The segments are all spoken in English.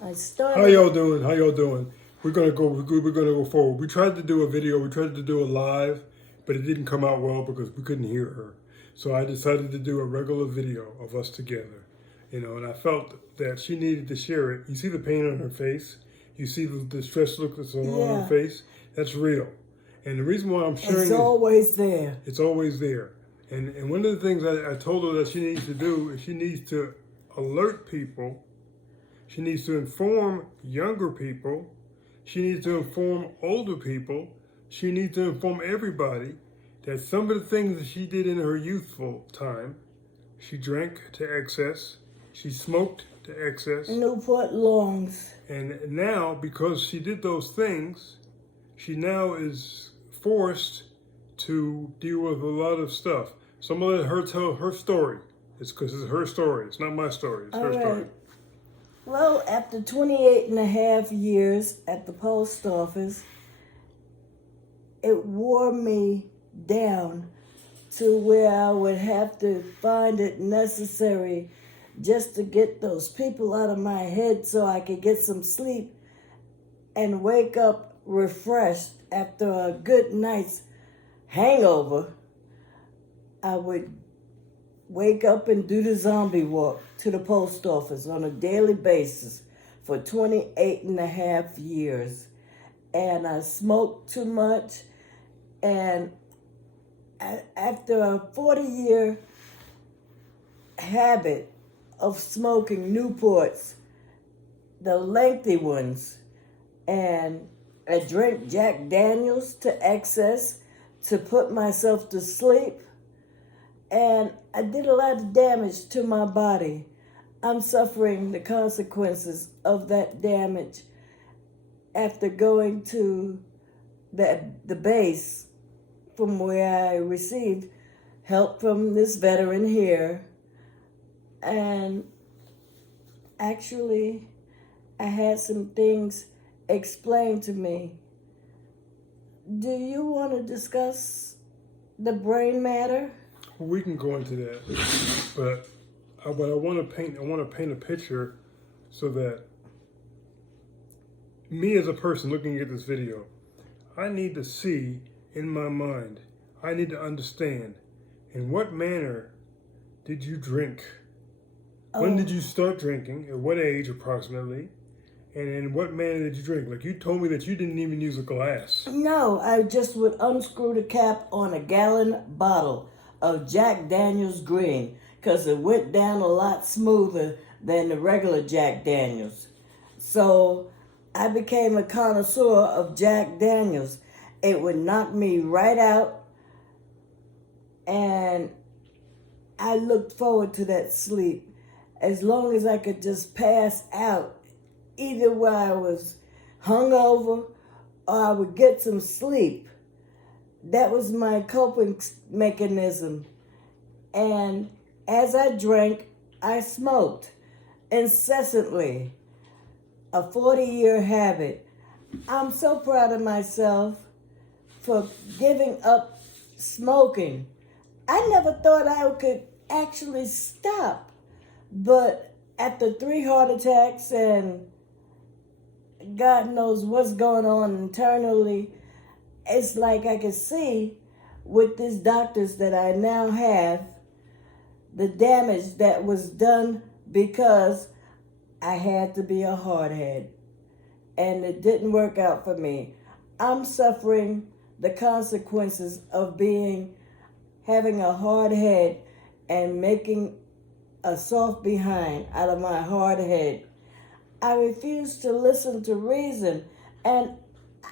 I How started. y'all doing? How y'all doing? We're gonna go forward. We tried to do a video. We tried to do a live, but it didn't come out well because we couldn't hear her. So I decided to do a regular video of us together. And I felt that she needed to share it. You see the pain on her face. You see the stress look that's on her Yeah, face. That's real. And the reason why I'm it's sharing it, always there. it's always there. And one of the things I told her that she needs to do is she needs to alert people. She needs to inform younger people. She needs to inform older people. She needs to inform everybody that some of the things that she did in her youthful time, she drank to excess, she smoked to excess, Newport Longs. and now because she did those things, she now is forced to deal with a lot of stuff. So I'm gonna let her tell her story. It's because it's her story. It's not my story. It's All her story. right. Well, after 28 and a half years at the post office, it wore me down to where I would have to find it necessary just to get those people out of my head so I could get some sleep and wake up refreshed after a good night's hangover. I would wake up and do the zombie walk to the post office on a daily basis for 28 and a half years. And I smoked too much. And after a 40-year habit of smoking Newports, the lengthy ones, and I drank Jack Daniels to excess to put myself to sleep, and I did a lot of damage to my body. I'm suffering the consequences of that damage after going to the base from where I received help from this veteran here. And actually, I had some things explained to me. Do you want to discuss the brain matter? We can go into that, but I want to paint a picture so that me as a person looking at this video, I need to see in my mind, I need to understand in what manner did you drink? When did you start drinking? At what age approximately? And in what manner did you drink? Like you told me that you didn't even use a glass. No, I just would unscrew the cap on a gallon bottle of Jack Daniels Green because it went down a lot smoother than the regular Jack Daniels. So I became a connoisseur of Jack Daniels. It would knock me right out, and I looked forward to that sleep as long as I could just pass out, either while I was hungover or I would get some sleep. That was my coping mechanism. And as I drank, I smoked incessantly. A 40-year habit. I'm so proud of myself for giving up smoking. I never thought I could actually stop. But after 3 heart attacks and God knows what's going on internally, it's like I can see with these doctors that I now have the damage that was done because I had to be a hardhead. And it didn't work out for me. I'm suffering the consequences of having a hard head and making a soft behind out of my hard head. I refused to listen to reason, and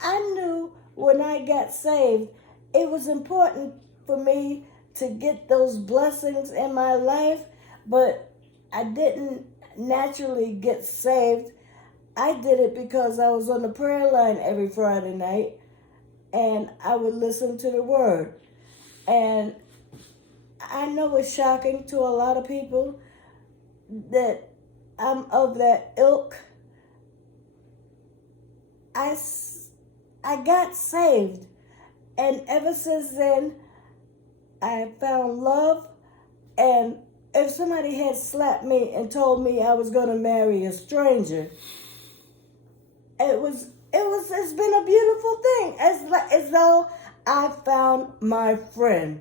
I knew when I got saved, it was important for me to get those blessings in my life, but I didn't naturally get saved. I did it because I was on the prayer line every Friday night, and I would listen to the word. And I know it's shocking to a lot of people that I'm of that ilk. I got saved, and ever since then, I found love. And if somebody had slapped me and told me I was going to marry a stranger, It's been a beautiful thing. As though I found my friend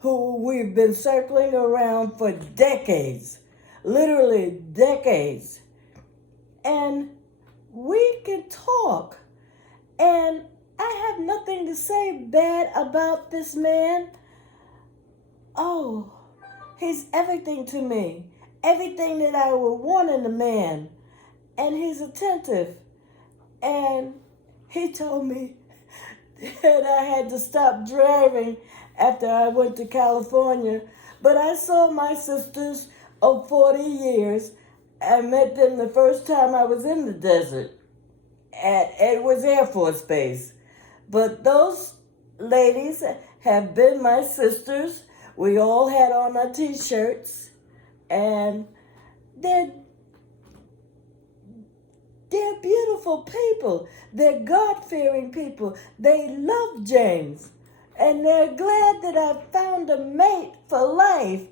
who we've been circling around for decades, literally decades. And we can talk. And I have nothing to say bad about this man. Oh, he's everything to me. Everything that I would want in a man. And he's attentive. And he told me that I had to stop driving after I went to California. But I saw my sisters of 40 years. I met them the first time I was in the desert at Edwards Air Force Base. But those ladies have been my sisters. We all had on our t-shirts. And they're beautiful people. They're God-fearing people. They love James. And they're glad that I found a mate for life.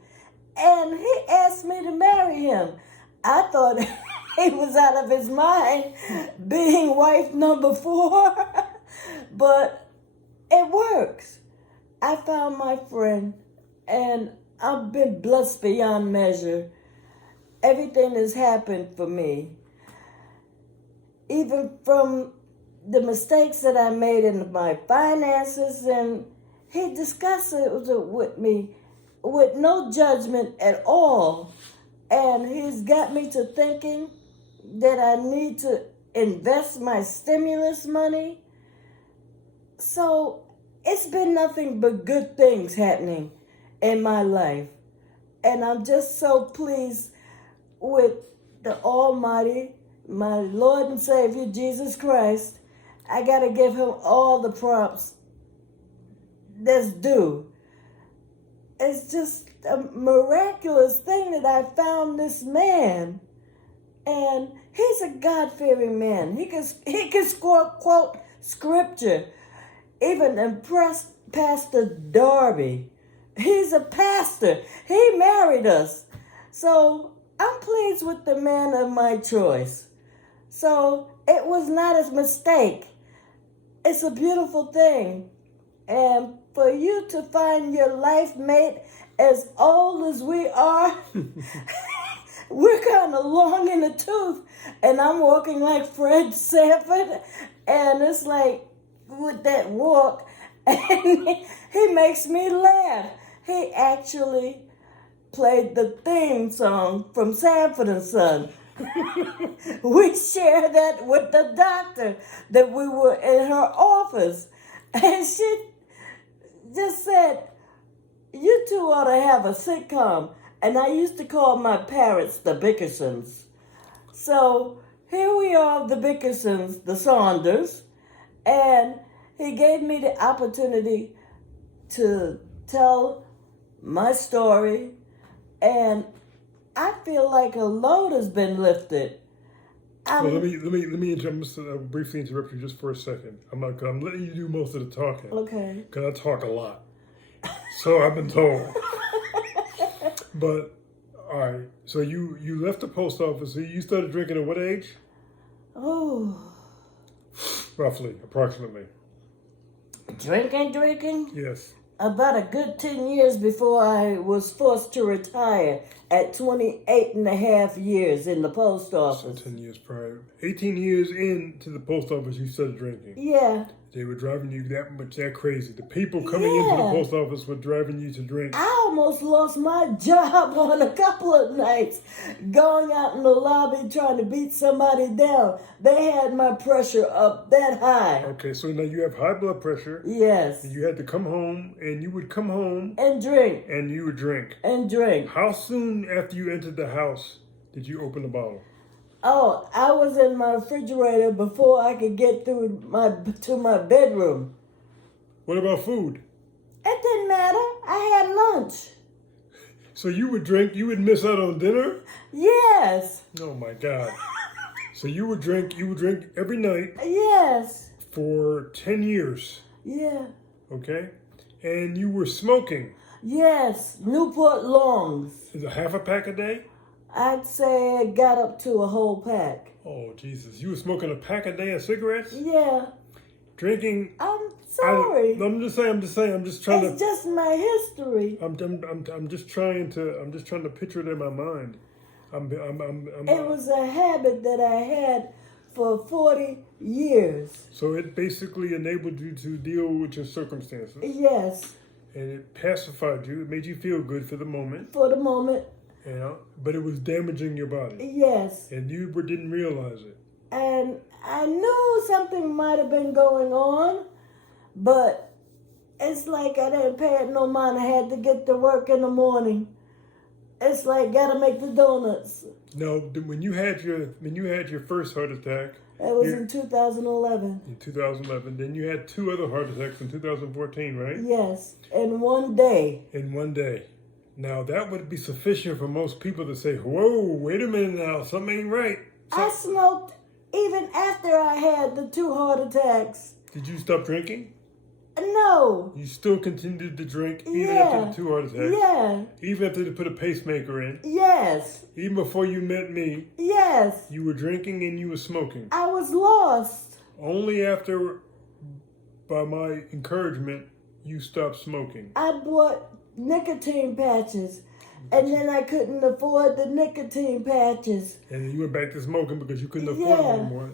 And he asked me to marry him. I thought he was out of his mind being wife number 4. But it works. I found my friend. And I've been blessed beyond measure. Everything has happened for me. Even from the mistakes that I made in my finances, and he discussed it with me with no judgment at all. And he's got me to thinking that I need to invest my stimulus money. So it's been nothing but good things happening in my life. And I'm just so pleased with the Almighty, my Lord and Savior, Jesus Christ. I got to give him all the props that's due. It's just a miraculous thing that I found this man. And he's a God-fearing man. He can quote scripture. Even impressed Pastor Darby. He's a pastor. He married us. So I'm pleased with the man of my choice. So it was not a mistake. It's a beautiful thing. And for you to find your life mate as old as we are, we're kind of long in the tooth. And I'm walking like Fred Sanford. And it's like with that walk. And he makes me laugh. He actually played the theme song from Sanford and Son. We shared that with the doctor that we were in her office. And she just said, you two ought to have a sitcom. And I used to call my parents the Bickersons. So here we are, the Bickersons, the Saunders. And he gave me the opportunity to tell my story. And I feel like a load has been lifted. Well, let me briefly interrupt you just for a second. I'm letting you do most of the talking. Okay. Because I talk a lot. So I've been told. But, all right. So you left the post office. So you started drinking at what age? Oh. Roughly, approximately. Drinking? Yes. About a good 10 years before I was forced to retire at 28 and a half years in the post office. So 10 years prior. 18 years into the post office, you started drinking. Yeah. They were driving you that crazy. The people coming into the post office were driving you to drink. I almost lost my job on a couple of nights going out in the lobby trying to beat somebody down. They had my pressure up that high. Okay, so now you have high blood pressure. Yes. And you had to come home, and you would come home. And drink. And you would drink. And drink. How soon after you entered the house did you open the bottle? Oh, I was in my refrigerator before I could get to my bedroom. What about food? It didn't matter. I had lunch. So you would drink, you would miss out on dinner? Yes. Oh my God. So you would drink every night? Yes. For 10 years? Yeah. Okay. And you were smoking? Yes. Newport Longs. Is it half a pack a day? I'd say it got up to a whole pack. Oh, Jesus. You were smoking a pack a day of cigarettes? Yeah. Drinking. I'm sorry. I'm just saying. I'm just trying It's just my history. I'm just trying to picture it in my mind. It was a habit that I had for 40 years. So it basically enabled you to deal with your circumstances. Yes. And it pacified you. It made you feel good for the moment. For the moment. You know, but it was damaging your body. Yes. And you didn't realize it. And I knew something might have been going on, but it's like I didn't pay it no mind. I had to get to work in the morning. It's like gotta make the donuts. No, when you had your first heart attack. That was in 2011. In 2011. Then you had 2 other heart attacks in 2014, right? Yes, in one day. In one day. Now that would be sufficient for most people to say, "Whoa, wait a minute now, something ain't right." I smoked even after I had the 2 heart attacks. Did you stop drinking? No. You still continued to drink even after the 2 heart attacks? Yeah. Even after they put a pacemaker in? Yes. Even before you met me? Yes. You were drinking and you were smoking? I was lost. Only after, by my encouragement, you stopped smoking. I bought nicotine patches, and then I couldn't afford the nicotine patches. And then you went back to smoking because you couldn't afford them anymore.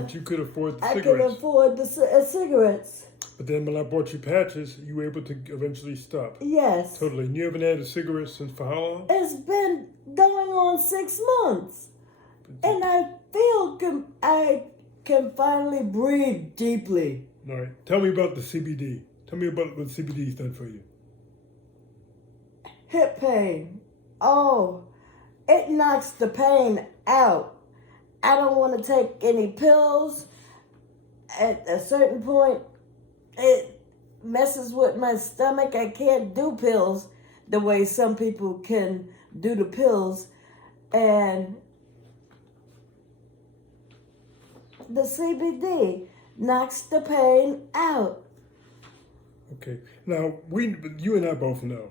But you could afford the cigarettes. I could afford the cigarettes. But then when I bought you patches, you were able to eventually stop. Yes. Totally. And you haven't had a cigarette since for how long? It's been going on 6 months. And I feel I can finally breathe deeply. All right. Tell me about the CBD. Tell me about what CBD's done for you. Hip pain. Oh, it knocks the pain out. I don't want to take any pills. At a certain point, it messes with my stomach. I can't do pills the way some people can do the pills. And the CBD knocks the pain out. Okay. Now, you and I both know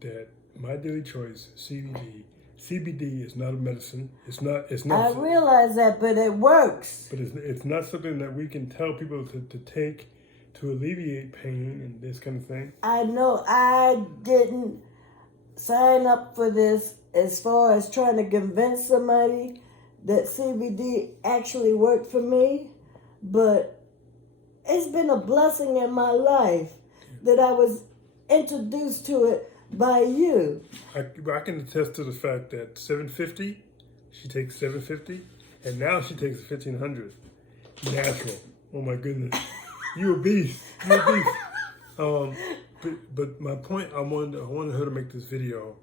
that My Daily Choice, CBD is not a medicine. It's not. I realize that, but it works. But it's not something that we can tell people to take to alleviate pain and this kind of thing. I know I didn't sign up for this as far as trying to convince somebody that CBD actually worked for me, but it's been a blessing in my life that I was introduced to it by you. I can attest to the fact that $750, she takes $750, and now she takes $1,500. Natural. Oh my goodness. You a beast. You a beast. But my point, I wanted her to make this video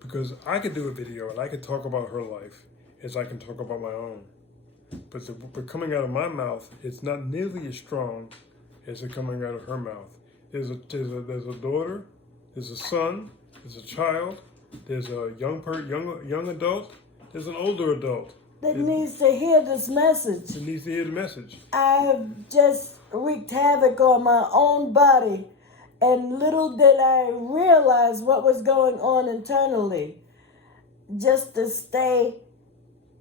because I could do a video and I could talk about her life as I can talk about my own. But coming out of my mouth, it's not nearly as strong as it coming out of her mouth. There's a daughter, there's a son, there's a child, there's a young adult, there's an older adult. That needs to hear this message. It needs to hear the message. I've just wreaked havoc on my own body, and little did I realize what was going on internally. Just to stay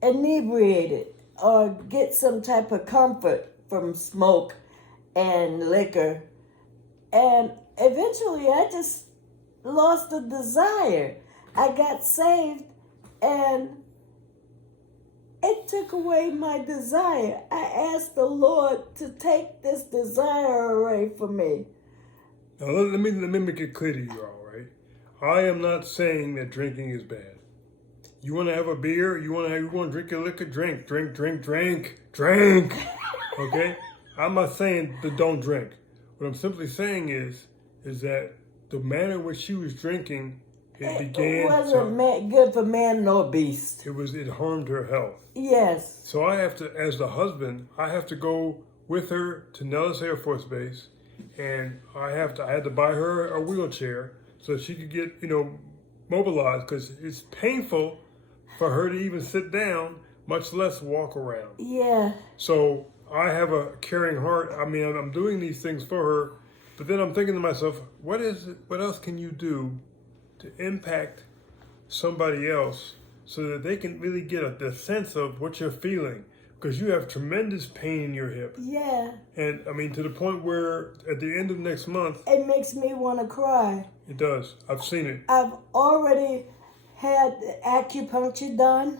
inebriated or get some type of comfort from smoke and liquor. And eventually I just lost the desire. I got saved and it took away my desire. I asked the Lord to take this desire away from me. Now let me make it clear to you all, right? I am not saying that drinking is bad. You want to have a beer? You want to drink your liquor? Drink. Okay? I'm not saying that don't drink. What I'm simply saying is that the manner in which she was drinking, it wasn't good for man nor beast. It harmed her health. Yes. So I have to, as the husband, I have to go with her to Nellis Air Force Base, and I had to buy her a wheelchair so she could get mobilized, because it's painful for her to even sit down, much less walk around. Yeah. So I have a caring heart. I mean, I'm doing these things for her, but then I'm thinking to myself, what else can you do to impact somebody else so that they can really get the sense of what you're feeling. Because you have tremendous pain in your hip. Yeah. And I mean, to the point where at the end of next month, It makes me want to cry. it does. I've seen it. I've already had the acupuncture done,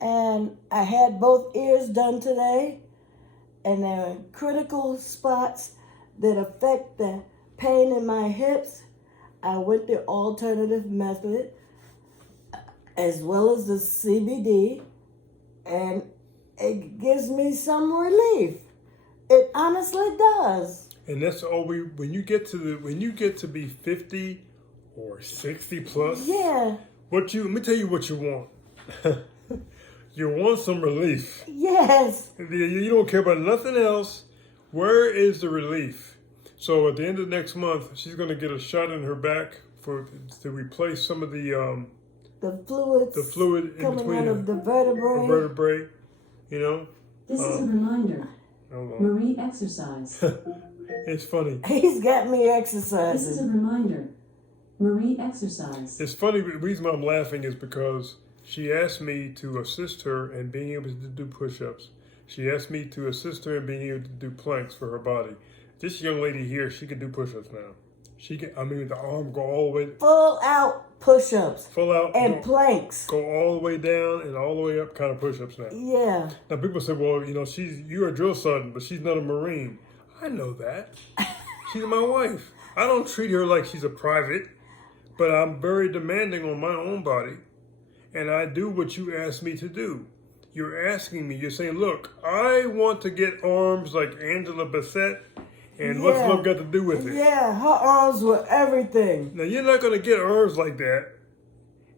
and I had both ears done today, and there are critical spots that affect the pain in my hips. I went the alternative method as well as the CBD, and it gives me some relief. It honestly does. And that's all when you get to be 50 or 60 plus. Yeah. Let me tell you what you want. You want some relief. Yes. You don't care about nothing else. Where is the relief? So at the end of next month, she's going to get a shot in her back to replace some of the fluid in coming between out of the vertebrae. You know. This is a reminder. Marie exercise. It's funny. He's got me This is a exercising. reminder. Marie exercise. It's funny. The reason why I'm laughing is because she asked me to assist her in being able to do push-ups. She asked me to assist her in being able to do planks for her body. This young lady here, she can do push-ups now. She can. I mean, the arm go all the way. Full out push-ups. Full out. And planks. Go all the way down and all the way up kind of push-ups now. Yeah. Now people say, well, you're a drill sergeant, but she's not a Marine. I know that. She's my wife. I don't treat her like she's a private, but I'm very demanding on my own body. And I do what you asked me to do. You're asking me, you're saying, look, I want to get arms like Angela Bassett, and what's love got to do with it? Yeah, her arms were everything. Now, you're not going to get arms like that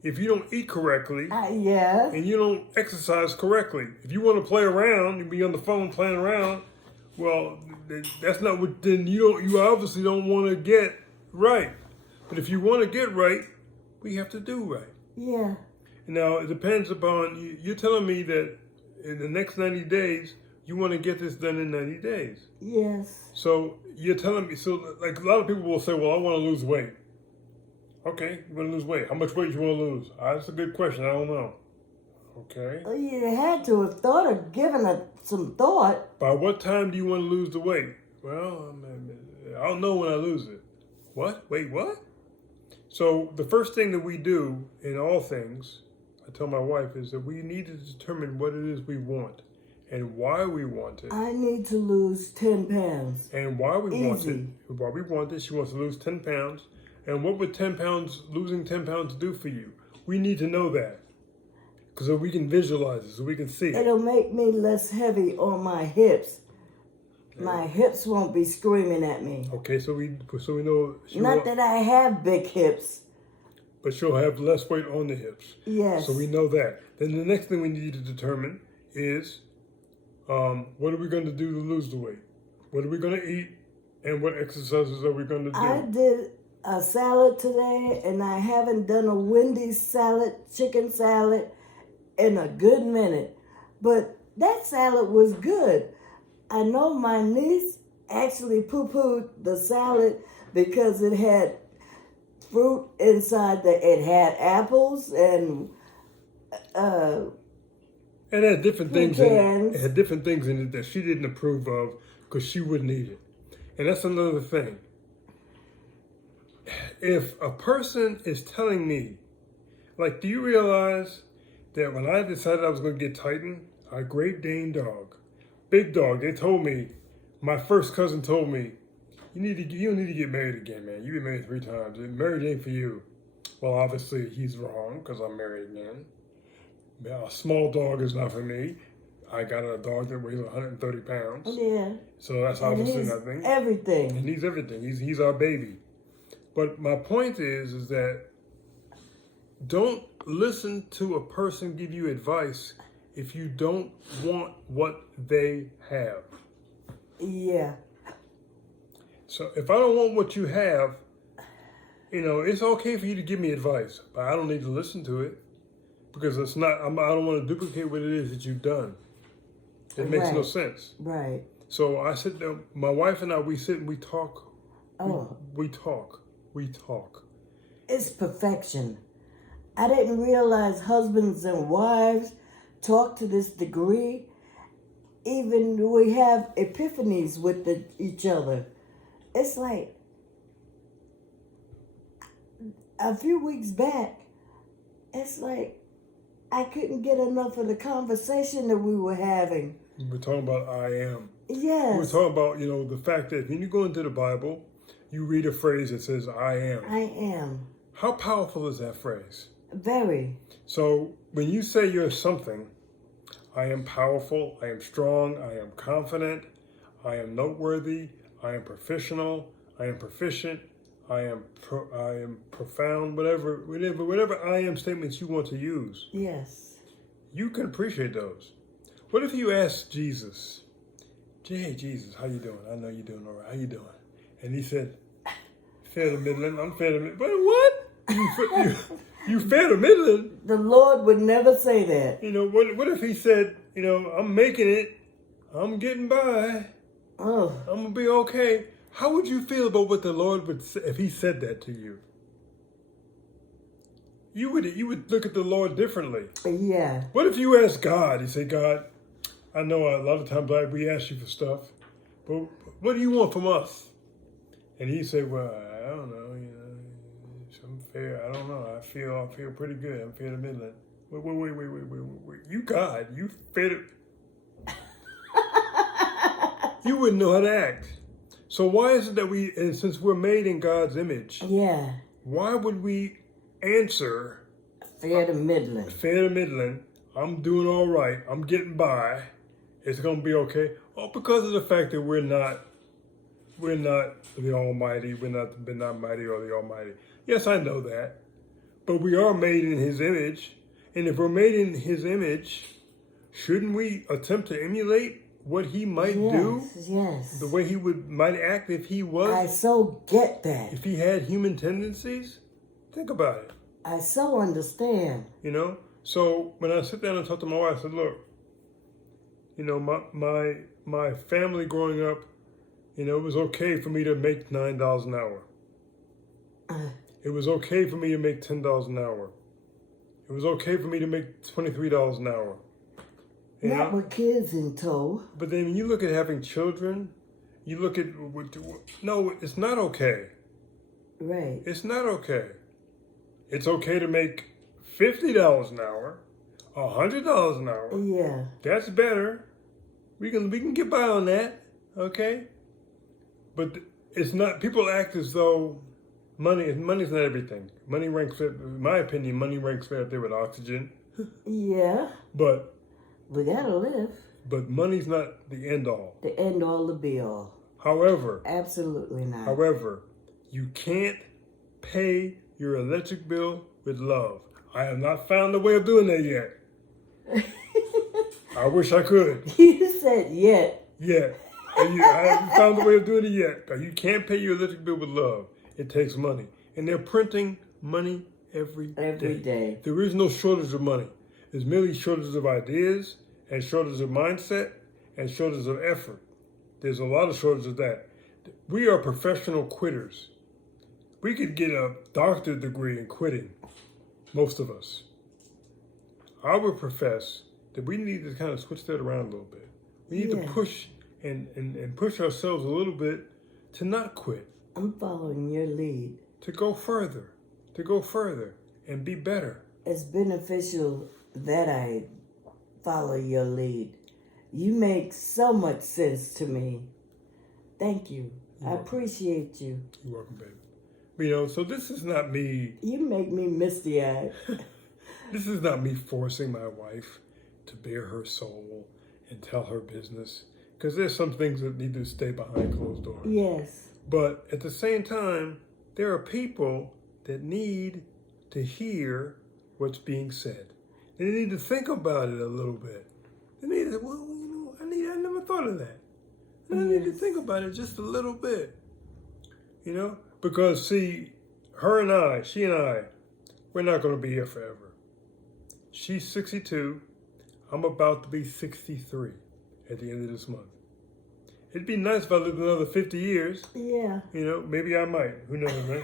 if you don't eat correctly Yeah. and you don't exercise correctly. If you want to play around and be on the phone playing around, well, that's not what, then you obviously don't want to get right. But if you want to get right, we have to do right. Yeah. Now, it depends upon, you're telling me that in the next 90 days, you want to get this done in 90 days. Yes. So you're telling me, so like a lot of people will say, well, I want to lose weight. Okay, you want to lose weight. How much weight you want to lose? That's a good question. I don't know. Okay. Well, you had to have thought of giving it some thought. By what time do you want to lose the weight? Well, I'll know when I lose it. What? Wait, what? So the first thing that we do in all things, I tell my wife, is that we need to determine what it is we want and why we want it. I need to lose 10 pounds. And why we want it. Easy. Why we want it. She wants to lose 10 pounds. And what would losing 10 pounds do for you? We need to know that. Because so we can visualize it, so we can see it. It'll make me less heavy on my hips. Okay. My hips won't be screaming at me. Okay, so we know. Not that I have big hips. But she'll have less weight on the hips. Yes. So we know that. Then the next thing we need to determine is what are we going to do to lose the weight? What are we going to eat? And what exercises are we going to do? I did a salad today, and I haven't done a Wendy's salad, chicken salad, in a good minute. But that salad was good. I know my niece actually poo-pooed the salad because it had fruit inside. It had apples and it had different things in pecans. it. It had different things in it that she didn't approve of because she wouldn't eat it. And that's another thing. If a person is telling me, like, do you realize that when I decided I was going to get Titan, a Great Dane dog, big dog, they told me, my first cousin told me, you don't need to get married again, man. You've been married 3 times. Marriage ain't for you. Well, obviously, he's wrong because I'm married again. A small dog is not for me. I got a dog that weighs 130 pounds. Yeah. So that's obviously nothing. Everything. And he's everything. He's our baby. But my point is that don't listen to a person give you advice if you don't want what they have. Yeah. So if I don't want what you have, it's okay for you to give me advice, but I don't need to listen to it because I don't want to duplicate what it is that you've done. It makes no sense. Right. So I sit down, my wife and I, we sit and we talk. Oh. We talk. It's perfection. I didn't realize husbands and wives talk to this degree. Even we have epiphanies with each other. It's like a few weeks back, it's like I couldn't get enough of the conversation that we were having. We're talking about I am. Yes. We're talking about, the fact that when you go into the Bible, you read a phrase that says I am. I am. How powerful is that phrase? Very. So when you say you're something, I am powerful, I am strong, I am confident, I am noteworthy, I am professional, I am proficient, I am profound, whatever I am statements you want to use. Yes. You can appreciate those. What if you ask Jesus, hey Jesus, how you doing? I know you're doing all right. How you doing? And he said, fair to middling. I'm fair to middling. But what? You fair to middling? The Lord would never say that. What if he said, I'm making it. I'm getting by. Oh. I'm going to be okay. How would you feel about what the Lord would say if he said that to you? You would look at the Lord differently. Yeah. What if you ask God? You say, God, I know a lot of times we ask you for stuff, but what do you want from us? And he said, well, I don't know, I'm fair. I don't know. I feel pretty good. I'm fair to middling. Wait. You God, you fair to... You wouldn't know how to act. So why is it that and since we're made in God's image, yeah, why would we answer fair to middling? Fair to middling. I'm doing all right. I'm getting by. It's going to be okay. Oh, because of the fact that we're not the Almighty. We're not mighty or the Almighty. Yes, I know that. But we are made in His image. And if we're made in His image, shouldn't we attempt to emulate what He might do? Yes. The way He might act if He was? I so get that. If He had human tendencies? Think about it. I so understand. So when I sit down and talk to my wife, I said, look, my family growing up, it was okay for me to make $9 an hour. It was okay for me to make $10 an hour. It was okay for me to make $23 an hour. Not with kids in tow. But then when you look at having children, you look at, no, it's not okay. Right. It's not okay. It's okay to make $50 an hour, $100 an hour. Yeah. That's better. We can get by on that, okay? But it's not. People act as though money's not everything. Money ranks, in my opinion, money ranks right up there with oxygen. Yeah. But we gotta live. But money's not the end all. The end all, the be all. However. Absolutely not. However, you can't pay your electric bill with love. I have not found a way of doing that yet. I wish I could. You said yet. Yet. I haven't found a way of doing it yet. You can't pay your electric bill with love. It takes money. And they're printing money every day. There is no shortage of money. There's merely shortages of ideas and shortages of mindset and shortages of effort. There's a lot of shortages of that. We are professional quitters. We could get a doctorate degree in quitting, most of us. I would profess that we need to kind of switch that around a little bit. We need to push and push ourselves a little bit to not quit. I'm following your lead. To go further and be better. It's beneficial that I follow your lead. You make so much sense to me. Thank you. I appreciate you. You're welcome, baby. So this is not me. You make me misty-eyed. This is not me forcing my wife to bare her soul and tell her business. Because there's some things that need to stay behind closed doors. Yes. But at the same time, there are people that need to hear what's being said. They need to think about it a little bit. They need to, I never thought of that. I need to think about it just a little bit. Because see, she and I, we're not going to be here forever. She's 62. I'm about to be 63 at the end of this month. It'd be nice if I lived another 50 years. Yeah. Maybe I might. Who knows, man?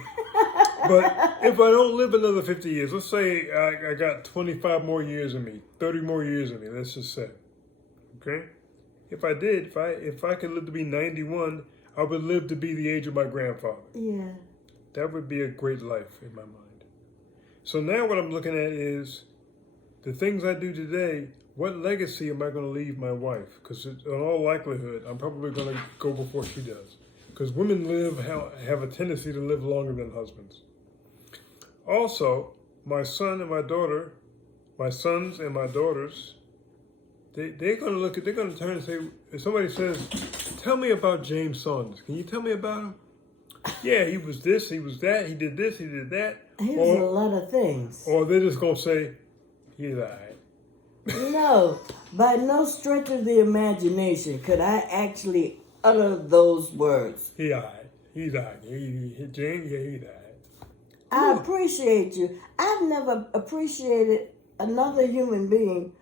But if I don't live another 50 years, let's say I got 25 more years in me, 30 more years in me, let's just say. Okay? If I did, if I could live to be 91, I would live to be the age of my grandfather. Yeah. That would be a great life in my mind. So now what I'm looking at is the things I do today, what legacy am I going to leave my wife? Because in all likelihood, I'm probably going to go before she does. Because women have a tendency to live longer than husbands. Also, my son and my daughter, my sons and my daughters, they're going to turn and say, if somebody says, tell me about James Saunders. Can you tell me about him? Yeah, he was this, he was that, he did this, he did that. He was a lot of things. Or they're just going to say, he's all right. No, by no stretch of the imagination could I actually utter those words. He all right. He's all right. James, yeah, he's all right. I appreciate you. I've never appreciated another human being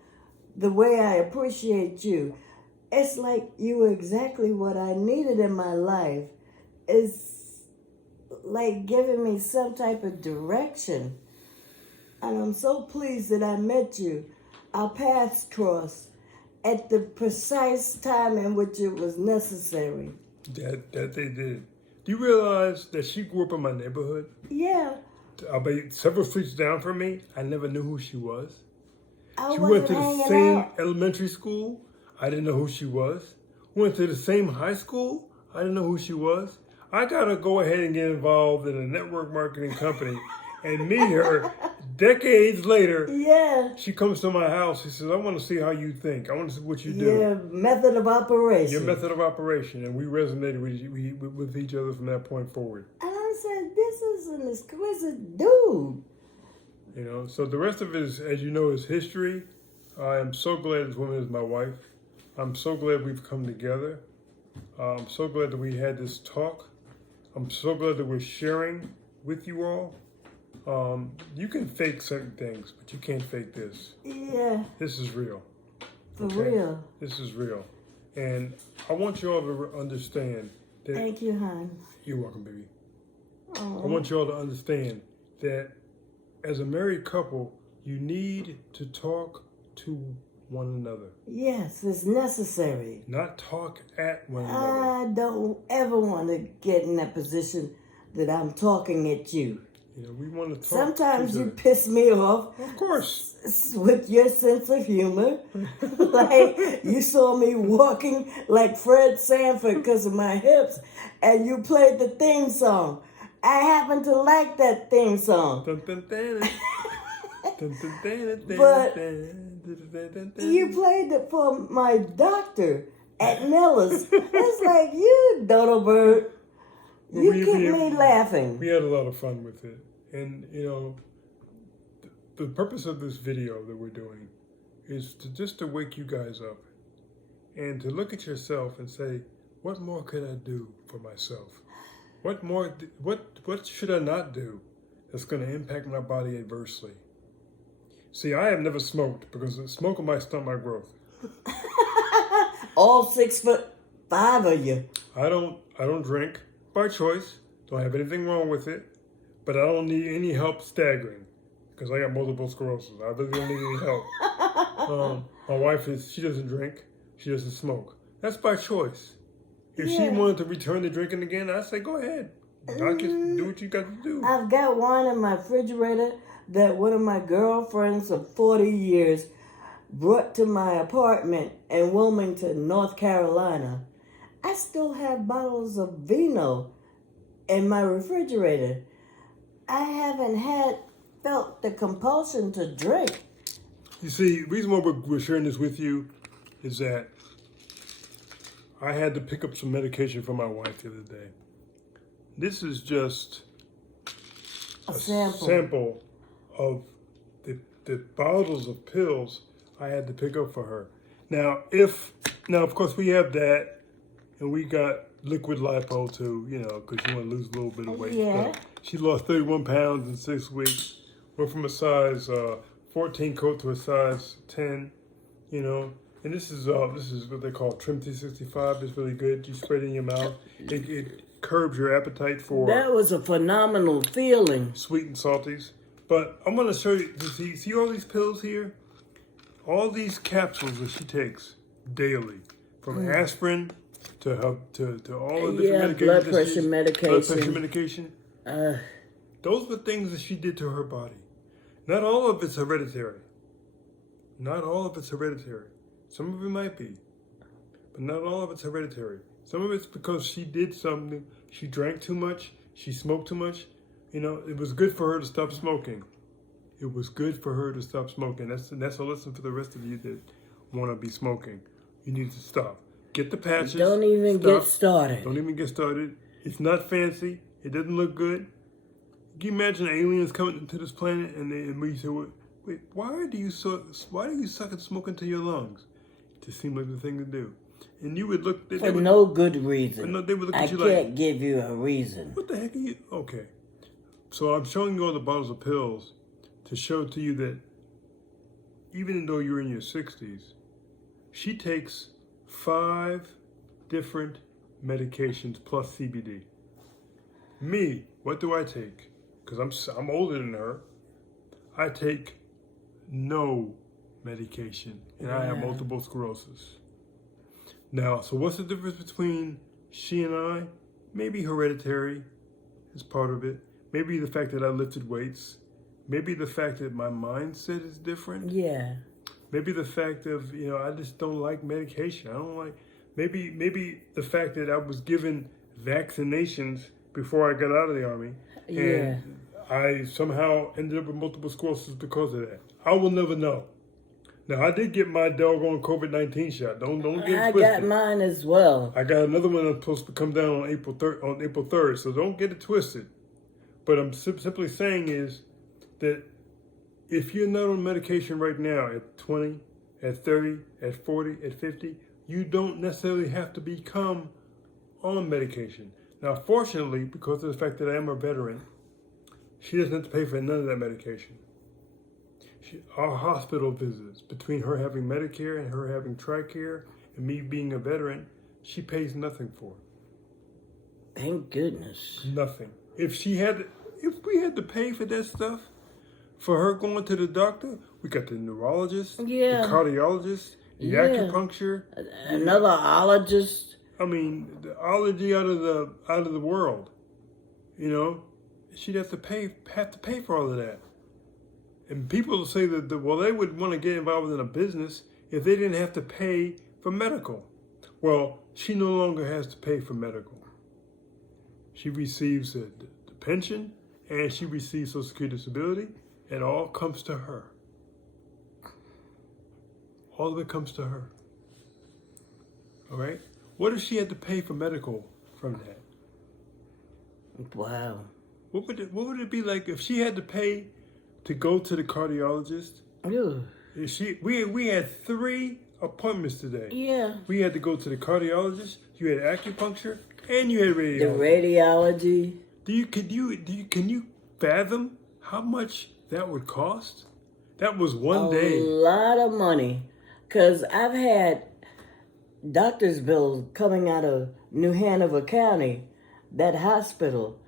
the way I appreciate you. It's like you were exactly what I needed in my life. It's like giving me some type of direction. And I'm so pleased that I met you. Our paths crossed at the precise time in which it was necessary. That they did. Do you realize that she grew up in my neighborhood? Yeah. About several streets down from me. I never knew who she was. I She went wasn't to the hanging same out. elementary school. I didn't know who she was. Went to the same high school. I didn't know who she was. I got to go ahead and get involved in a network marketing company and meet her decades later. Yeah. She comes to my house. She says, I want to see how you think. I want to see what you do. Your method of operation. Your method of operation. And we resonated with each other from that point forward. And I said, this is an exquisite dude. You know, so the rest of it is, as you know, is history. I am so glad this woman is my wife. I'm so glad we've come together. I'm so glad that we had this talk. I'm so glad that we're sharing with you all. You can fake certain things, but you can't fake this. Yeah. This is real. For real. This is real. And I want you all to understand that... Thank you, hon. You're welcome, baby. Oh. I want you all to understand that as a married couple, you need to talk to one another. Yes, it's necessary. Not talk at one another. I don't ever want to get in that position that I'm talking at you. You know, we want to talk. Sometimes you piss me off. Of course. With your sense of humor. Like you saw me walking like Fred Sanford because of my hips, and you played the theme song. I happen to like that theme song. But you played it for my doctor at Miller's. It's like, you dodo bird. You keep me laughing. We had a lot of fun with it. And, you know, the purpose of this video that we're doing is just to wake you guys up and to look at yourself and say, what more could I do for myself? What should I not do that's going to impact my body adversely? See, I have never smoked because smoking might stunt my growth. All 6'5" of you. I don't drink by choice. Don't have anything wrong with it. But I don't need any help staggering because I got multiple sclerosis. I really don't need any help. My wife she doesn't drink. She doesn't smoke. That's by choice. If she wanted to return to drinking again, I'd say, go ahead. Do what you got to do. I've got wine in my refrigerator that one of my girlfriends of 40 years brought to my apartment in Wilmington, North Carolina. I still have bottles of vino in my refrigerator. I haven't felt the compulsion to drink. You see, the reason why we're sharing this with you is that I had to pick up some medication for my wife the other day. This is just A sample. sample of the bottles of pills I had to pick up for her. Now, of course, we have that, and we got liquid lipo too, you know, because you want to lose a little bit of weight. Yeah. So she lost 31 pounds in 6 weeks. Went from a size 14 coat to a size 10, you know. And this is what they call Trim 365. It's really good. You spray it in your mouth. It curbs your appetite for That was a phenomenal feeling. sweet and salties. But I'm going to show you, see all these pills here? All these capsules that she takes daily, from aspirin to all the different medications. Blood pressure medication. Blood pressure medication. Those were things that she did to her body. Not all of it's hereditary. Not all of it's hereditary. Some of it might be, but not all of it's hereditary. Some of it's because she did something. She drank too much. She smoked too much. You know, it was good for her to stop smoking. It was good for her to stop smoking. That's a lesson for the rest of you that want to be smoking. You need to stop. Get the patches. Don't even get started. Don't even get started. It's not fancy. It doesn't look good. Can you imagine aliens coming into this planet and we say, wait, why do you suck and smoke into your lungs? It just seemed like the thing to do. And you would look... For no good reason. No, they would look I at you can't give you a reason. What the heck are you... Okay. So I'm showing you all the bottles of pills to show to you that even though you're in your 60s, she takes 5 different medications plus CBD. Me, what do I take? Because I'm older than her. I take no medication, and I have multiple sclerosis. Now, so what's the difference between she and I? Maybe hereditary is part of it. Maybe the fact that I lifted weights. Maybe the fact that my mindset is different. Yeah. Maybe the fact of, I just don't like medication. I don't like, maybe the fact that I was given vaccinations before I got out of the Army. Yeah. And I somehow ended up with multiple sclerosis because of that. I will never know. Now, I did get my doggone COVID-19 shot. Don't get it twisted. I got mine as well. I got another one that's supposed to come down on April 3rd, so don't get it twisted. But I'm simply saying is that if you're not on medication right now at 20, at 30, at 40, at 50, you don't necessarily have to become on medication. Now, fortunately, because of the fact that I am a veteran, she doesn't have to pay for none of that medication. Our hospital visits, between her having Medicare and her having TRICARE and me being a veteran, she pays nothing for it. Thank goodness. Nothing. If we had to pay for that stuff, for her going to the doctor, we got the neurologist, the cardiologist, the acupuncture, another ologist. I mean, the ology out of the world. She'd have to pay for all of that. And people say that they would want to get involved in a business if they didn't have to pay for medical. Well, she no longer has to pay for medical. She receives the pension and she receives Social Security disability. It all comes to her. All of it comes to her. All right? What if she had to pay for medical from that? Wow. What would it be like if she had to pay to go to the cardiologist? Ew. We had 3 appointments today. Yeah. We had to go to the cardiologist. You had acupuncture, and you had radiology. The radiology. Can you fathom how much that would cost? That was one day. A lot of money, because I've had doctor's bills coming out of New Hanover County, that hospital.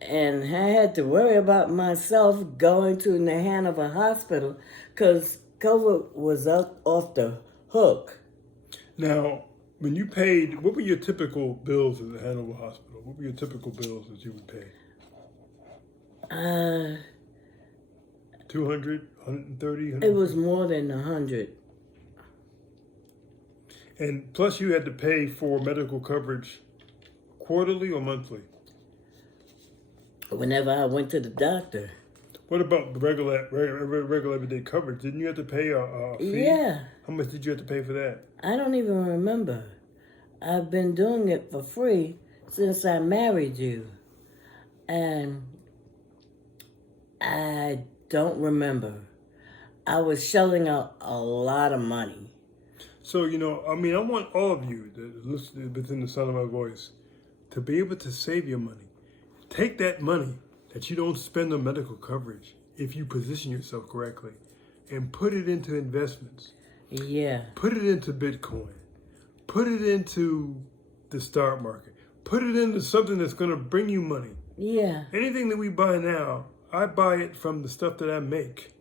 And I had to worry about myself going to New Hanover Hospital because COVID was up off the hook. Now, when you paid, what were your typical bills at the Hanover Hospital? What were your typical bills that you would pay? 200, 130? It was more than 100. And plus you had to pay for medical coverage quarterly or monthly? Whenever I went to the doctor. What about the regular everyday coverage? Didn't you have to pay a fee? Yeah. How much did you have to pay for that? I don't even remember. I've been doing it for free since I married you. And I don't remember. I was shelling out a lot of money. So, I want all of you that listen within the sound of my voice to be able to save your money. Take that money that you don't spend on medical coverage, if you position yourself correctly, and put it into investments. Yeah. Put it into Bitcoin. Put it into the stock market. Put it into something that's going to bring you money. Yeah. Anything that we buy now, I buy it from the stuff that I make.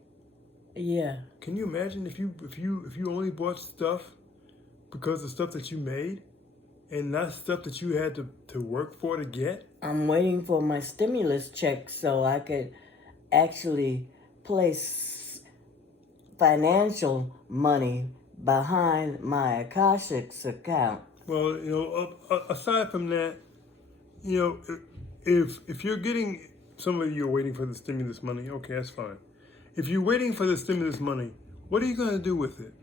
Yeah. Can you imagine if you only bought stuff because of stuff that you made and not stuff that you had to work for to get? I'm waiting for my stimulus check so I could actually place financial money behind my Akashics account. Well, aside from that, if you're getting, some of you are waiting for the stimulus money, okay, that's fine. If you're waiting for the stimulus money, what are you going to do with it?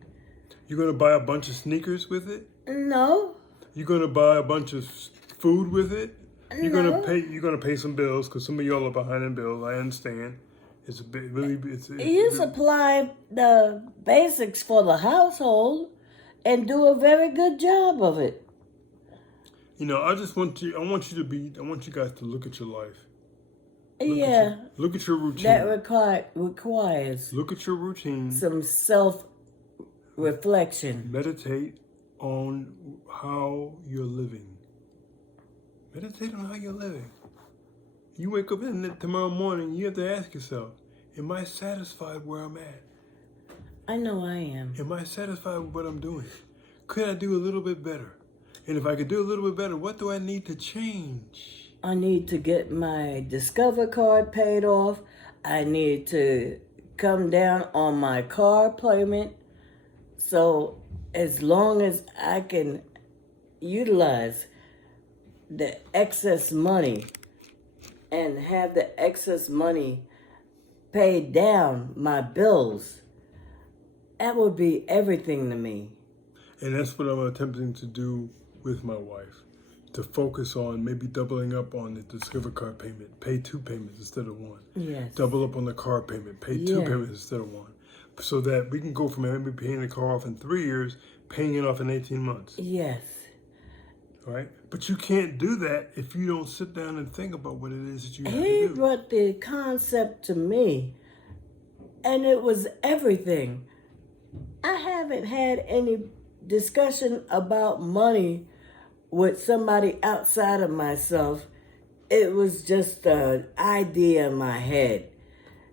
You're going to buy a bunch of sneakers with it? No. You're going to buy a bunch of food with it? You're No. going to pay some bills because some of y'all are behind in bills. I understand. It's a bit really. You supply the basics for the household and do a very good job of it. I just want you. I want you guys to look at your life. Look at your routine. That requires. Look at your routine. Some self-reflection. Meditate on how you're living. Meditate on how you're living. You wake up tomorrow morning, you have to ask yourself, am I satisfied where I'm at? I know I am. Am I satisfied with what I'm doing? Could I do a little bit better? And if I could do a little bit better, what do I need to change? I need to get my Discover card paid off. I need to come down on my car payment. So as long as I can utilize the excess money and have the excess money pay down my bills, that would be everything to me. And that's what I'm attempting to do with my wife, to focus on maybe doubling up on the Discover card payment, pay 2 payments instead of 1. Yes. Double up on the car payment, pay 2 payments instead of 1. So that we can go from maybe paying the car off in 3 years, paying it off in 18 months. Yes. Right? But you can't do that if you don't sit down and think about what it is that you have to He do. brought the concept to me, and it was everything. I haven't had any discussion about money with somebody outside of myself. It was just an idea in my head.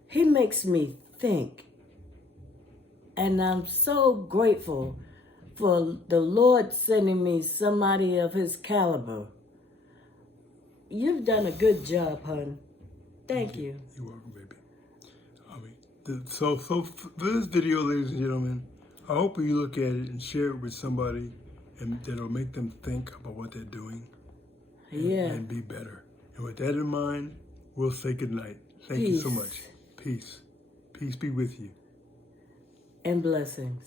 He makes me think. And I'm so grateful for the Lord sending me somebody of his caliber. You've done a good job, hon. Thank you. You're welcome, baby. So for this video, ladies and gentlemen, I hope you look at it and share it with somebody and that'll make them think about what they're doing and be better. And with that in mind, we'll say good night. Thank you so much. Peace. Peace be with you. And blessings.